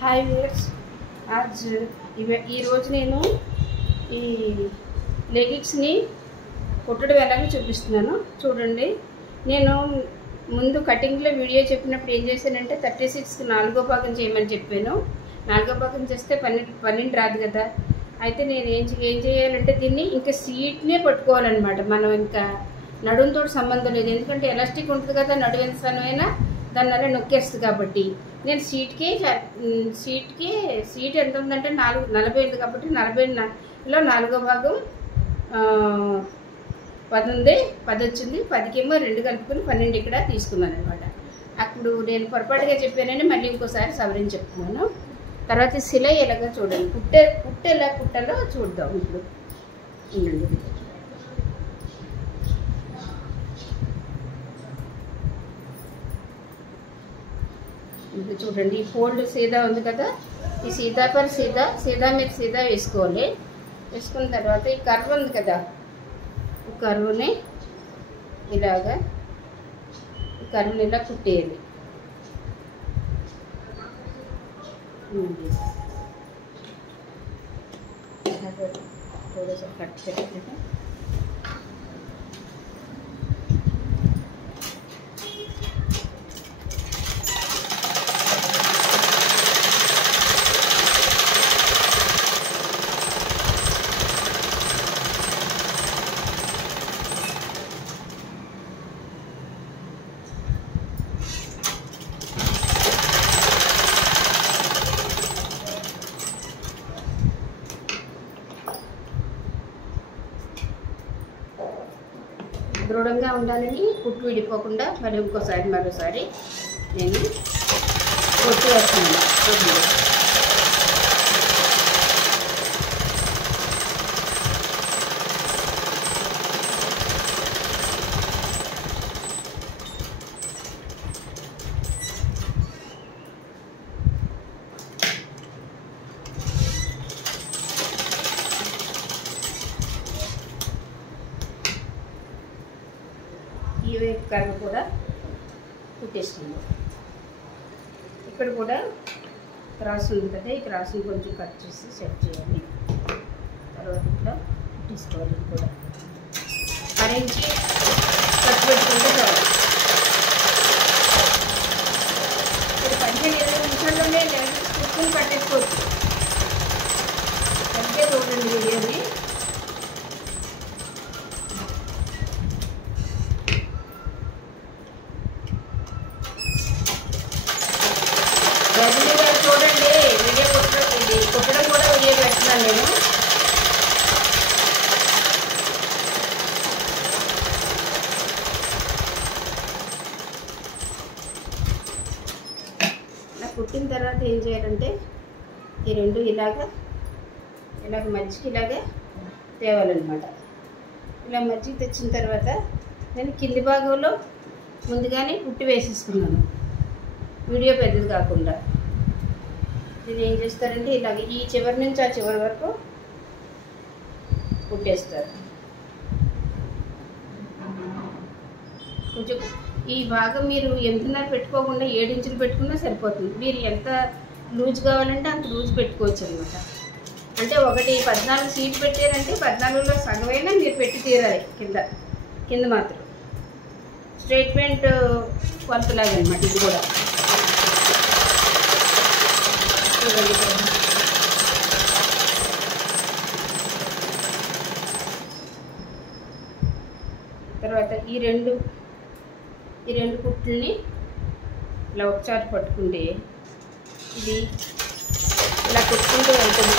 Hi viewers, ఈరోజు నేను ఈ లెగిన్స్ని కుట్టడం ఎలాగో చూపిస్తున్నాను. చూడండి, నేను ముందు కటింగ్లో వీడియో చెప్పినప్పుడు ఏం చేశానంటే 36కి 4వ భాగం చేయమని చెప్పాను. 4వ భాగం చేస్తే 12 రాదు కదా. అయితే నేను ఏం చేయాలంటే దీన్ని ఇంకా సీట్నే పట్టుకోవాలన్నమాట. మనం ఇంకా నడుముతో సంబంధం లేదు, ఎందుకంటే ఎలాస్టిక్ ఉంటుంది కదా, నడుము ఎంత సన్నమైనా దాని వల్ల నొక్కేస్తుంది. కాబట్టి నేను సీట్ ఎంత ఉందంటే 40 ఉంది కాబట్టి 40లో 4వ భాగం 10 ఉంది, 10 వచ్చింది. 10కేమో 2 కలుపుకొని 12 ఇక్కడ తీసుకున్నాను అనమాట. అప్పుడు నేను పొరపాటుగా చెప్పానని మళ్ళీ ఇంకోసారి సవరించి చెప్తున్నాను. తర్వాత సిలై ఎలాగో చూడండి, కుట్టు ఎలా కుట్టాలో చూద్దాం. ఇప్పుడు ఉండండి, ఇప్పుడు చూడండి, ఈ ఫోల్డ్ సీదా ఉంది కదా, ఈ సీదా పర్ సీదా మీద సీదా వేసుకోవాలి. వేసుకున్న తర్వాత ఈ కర్వ్ ఉంది కదా, ఈ కర్వ్ని ఇలాగా ఈ కర్వ్ని ఇలా కుట్టేయాలి. కట్ చేయాలి. దృఢంగా ఉండాలని కుట్టు విడిపోకుండా మరోసారి నేను కొట్టి వేస్తున్నాను. ఈ వైపు కర్వ్ కూడా కుట్టేసుకుందాం. ఇక్కడ కూడా క్రాస్ ఉంది కదా, ఈ క్రాస్ని కొంచెం కట్ చేసి సెట్ చేయాలి. తర్వాత ఇట్లా కుట్టేసుకోవాలి. ఇది కూడా అరేంజ్ కట్ పెట్టుకుంటే చాలు. ఇక్కడ 15-20 నిమిషాల్లోనే లెగిన్స్ కుట్టుకుని కట్టేసుకోవచ్చు. అంతే, చూడండి వీడియోని. రజనీ గారు చూడండి, వీడియో కుట్టడం కూడా వీడియో పెడుతున్నాను నేను. ఇలా కుట్టిన తర్వాత ఏం చేయాలంటే ఈ రెండు ఇలాగ మధ్యకి ఇలాగే తేవాలన్నమాట. ఇలా మధ్యకి తెచ్చిన తర్వాత నేను కింది భాగంలో ముందుగానే కుట్టి వేసేసుకున్నాను, వీడియో పెద్దది కాకుండా. ఇది ఏం చేస్తారంటే ఇలాగ ఈ చివరి నుంచి ఆ చివరి వరకు కుట్టేస్తారు. కొంచెం ఈ భాగం మీరు 8.5 పెట్టుకోకుండా 7 ఇంచులు పెట్టుకున్నా సరిపోతుంది. మీరు ఎంత లూజ్ కావాలంటే అంత లూజ్ పెట్టుకోవచ్చు అనమాట. అంటే 14 సీట్ పెట్టారంటే 14లో సగమైనా మీరు పెట్టి తీరాలి. కింద మాత్రం స్ట్రైట్ ప్యాంట్ కొలతలాగా అనమాట. ఇది కూడా తర్వాత ఈ రెండు కుట్లని ఇలా ఒకసారి పట్టుకుంటే ఇది ఇలా కుట్టుకుంటూ వెళ్తుంది.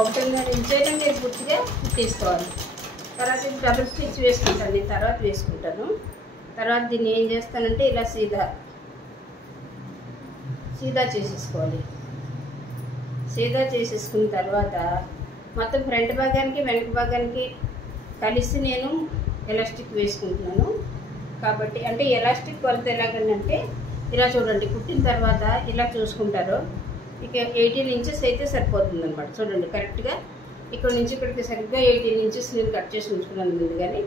1.5 ఇంచైనా మీరు పూర్తిగా కుట్టేసుకోవాలి. తర్వాత ఇది డబుల్ స్టిచ్ వేసుకుంటాను, నేను తర్వాత వేసుకుంటాను. తర్వాత దీన్ని ఏం చేస్తానంటే ఇలా సీదా చేసేసుకోవాలి. సీదా చేసేసుకున్న తర్వాత మొత్తం ఫ్రంట్ భాగానికి వెనక భాగానికి కలిసి నేను ఎలాస్టిక్ వేసుకుంటున్నాను. కాబట్టి అంటే ఎలాస్టిక్ కొలత ఎలాగంటే ఇలా చూడండి, కుట్టిన తర్వాత ఇలా చూసుకుంటారు. ఇక 18 ఇంచెస్ అయితే సరిపోతుంది అనమాట. చూడండి కరెక్ట్గా ఇక్కడ నుంచి ఇక్కడికి సరిగ్గా 18 ఇంచెస్ నేను కట్ చేసి ఉంచుకున్నాను ముందుగానే.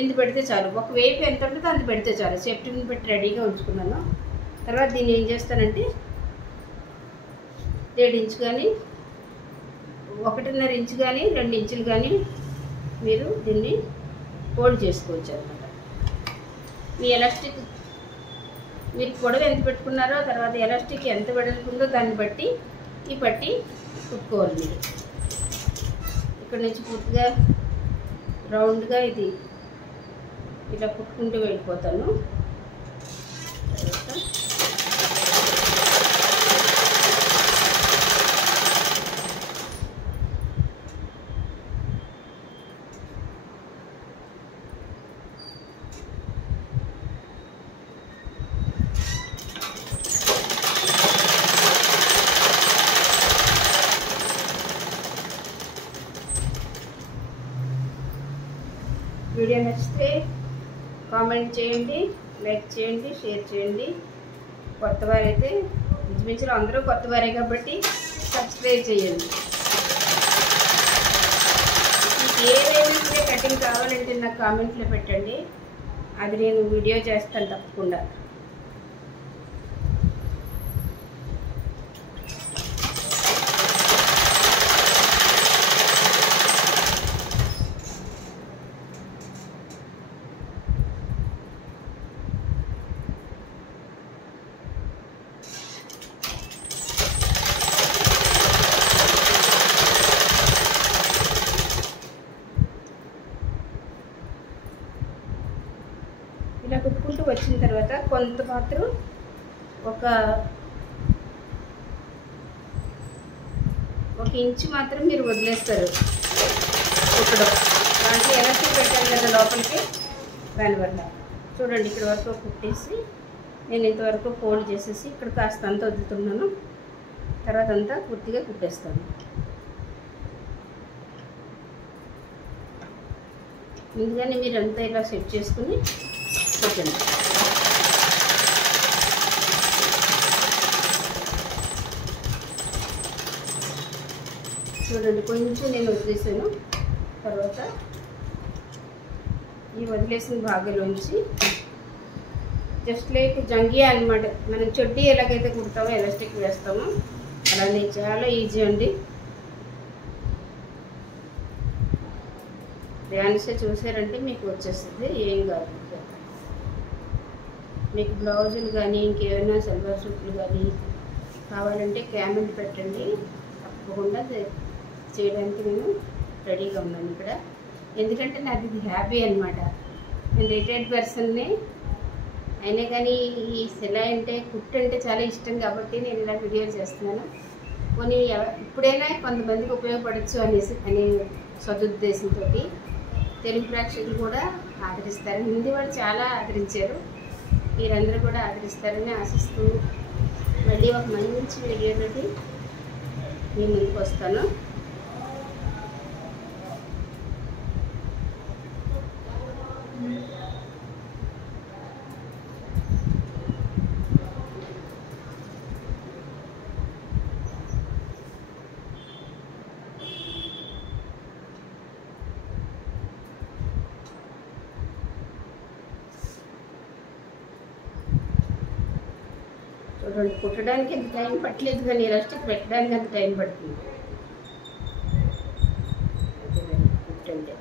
ఇంత పెడితే చాలు, ఒకవైపు ఎంత ఉంటుందో అంత పెడితే చాలు. సేఫ్టీని పెట్టి రెడీగా ఉంచుకున్నాను. తర్వాత దీన్ని ఏం చేస్తానంటే 1.5 ఇంచ్ కానీ 1.5 ఇంచ్ కానీ 2 ఇంచులు కానీ మీరు దీన్ని ఫోల్డ్ చేసుకోవచ్చు అన్నమాట. మీ ఎలాస్టిక్ మీరు పొడవు ఎంత పెట్టుకున్నారో తర్వాత ఎలాస్టిక్ ఎంత వెడల్పుందో దాన్ని బట్టి ఈ పట్టి కుట్టుకోవాలి. మీరు ఇక్కడ నుంచి పూర్తిగా రౌండ్గా ఇది ఇలా కుట్టుకుంటూ వెళ్ళిపోతాను. వీడియో నచ్చితే కామెంట్ చేయండి, లైక్ చేయండి, షేర్ చేయండి. కొత్తవారైతే ఇంచుమించులో అందరూ కొత్తవారే కాబట్టి సబ్స్క్రైబ్ చేయండి. మీకు ఏదైనా కటింగ్ కావాలంటే నాకు కామెంట్లో పెట్టండి, అది నేను వీడియో చేస్తాను తప్పకుండా. ఇలా కుట్టుకుంటూ వచ్చిన తర్వాత కొంత మాత్రం ఒక ఇంచు మాత్రం మీరు వదిలేస్తారు కుట్టడం. దాంట్లో ఎలాస్టిక్ పెట్టాను కదా లోపలికి, దానివల్ల చూడండి ఇక్కడ వరకు కుట్టేసి నేను ఇంతవరకు ఫోల్డ్ చేసేసి ఇక్కడ కాస్త అంతా వదులుతున్నాను. తర్వాత అంతా పూర్తిగా కుట్టేస్తాను. ముందుగానే మీరు అంతా ఇలా సెట్ చేసుకుని కుట్టండి. చూడండి కొంచెం నేను వదిలేసాను. తర్వాత ఈ వదిలేసిన భాగంలోంచి జస్ట్ లైక్ జంగియా అనమాట. మనం చొడ్డీ ఎలాగైతే కుడతామో ఎలాస్టిక్ వేస్తామో అలానే చాలా ఈజీ అండి. డ్యాన్సే చూసారంటే మీకు వచ్చేస్తుంది, ఏం కాదు. మీకు బ్లౌజులు కానీ ఇంకేమైనా సల్వార్ సూట్లు కానీ కావాలంటే కామెంట్ పెట్టండి, తప్పకుండా చేయడానికి నేను రెడీగా ఉన్నాను ఇక్కడ. ఎందుకంటే నాది ఇది హ్యాపీ అనమాట. నేను రిటైర్డ్ పర్సన్నే అయినా కానీ ఈ సిలాయి అంటే కుట్టు అంటే చాలా ఇష్టం కాబట్టి నేను ఇలా వీడియో చేస్తున్నాను. కొన్ని ఇప్పుడైనా కొంతమందికి ఉపయోగపడచ్చు అనే సదుద్దేశంతో తెలుగు ప్రేక్షకులు కూడా ఆదరిస్తారు. హిందీ వాళ్ళు చాలా ఆదరించారు, మీరందరూ కూడా ఆదరిస్తారని ఆశిస్తూ మళ్ళీ ఒక మంచి వీడియోతోటి మీ ముందుకు వస్తాను. చూడండి కుట్టడానికి ఎంత టైం పట్టలేదు కానీ ఎలాస్టిక్ పెట్టడానికి అంత టైం పడుతుంది. కుట్టండి.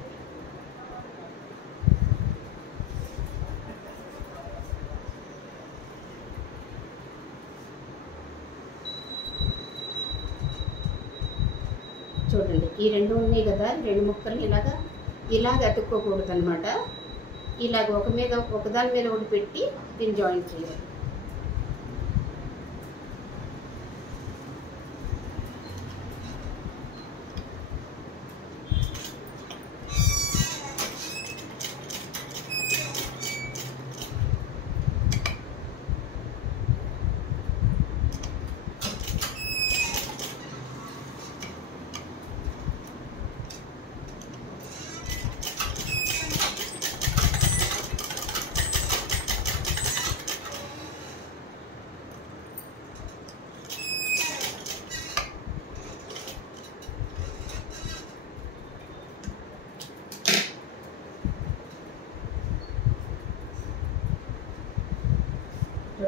చూడండి ఈ రెండు ఉన్నాయి కదా, రెండు ముక్కలు ఇలాగ అతుక్కోకూడదు అనమాట. ఇలాగ ఒకదాని మీద ఒకటి పెట్టి దీన్ని జాయింట్ చేయాలి.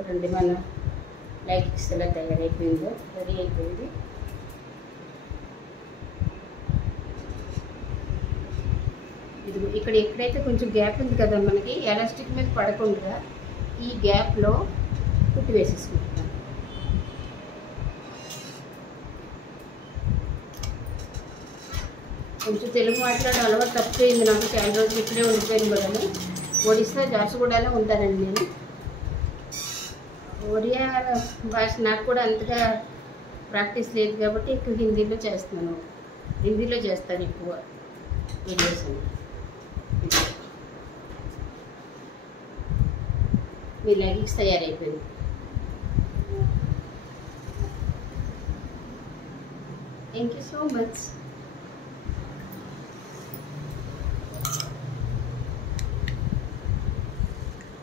చూడండి మన లెగిన్స్ ఎలా తయారైపోయిందో, రెడీ అయిపోయింది. ఇది ఇక్కడ ఎక్కడైతే కొంచెం గ్యాప్ ఉంది కదా మనకి, ఎలాస్టిక్ మీద పడకుండా ఈ గ్యాప్లో కుట్టి వేసేసుకుంటాను. కొంచెం తెలుగు మాట్లాడే అలవాటు తప్పిపోయింది నాకు, చాలా రోజులు ఇక్కడే ఉండిపోయింది కదండి. ఒడిస్సా జార్సుగూడలో ఉంటానండి నేను. ఒడియా భాష నాకు కూడా అంతగా ప్రాక్టీస్ లేదు కాబట్టి ఎక్కువ హిందీలో చేస్తాను ఎక్కువ వీడియోస్. మీ లెగిన్స్ తయారైపోయింది. Thank you so much.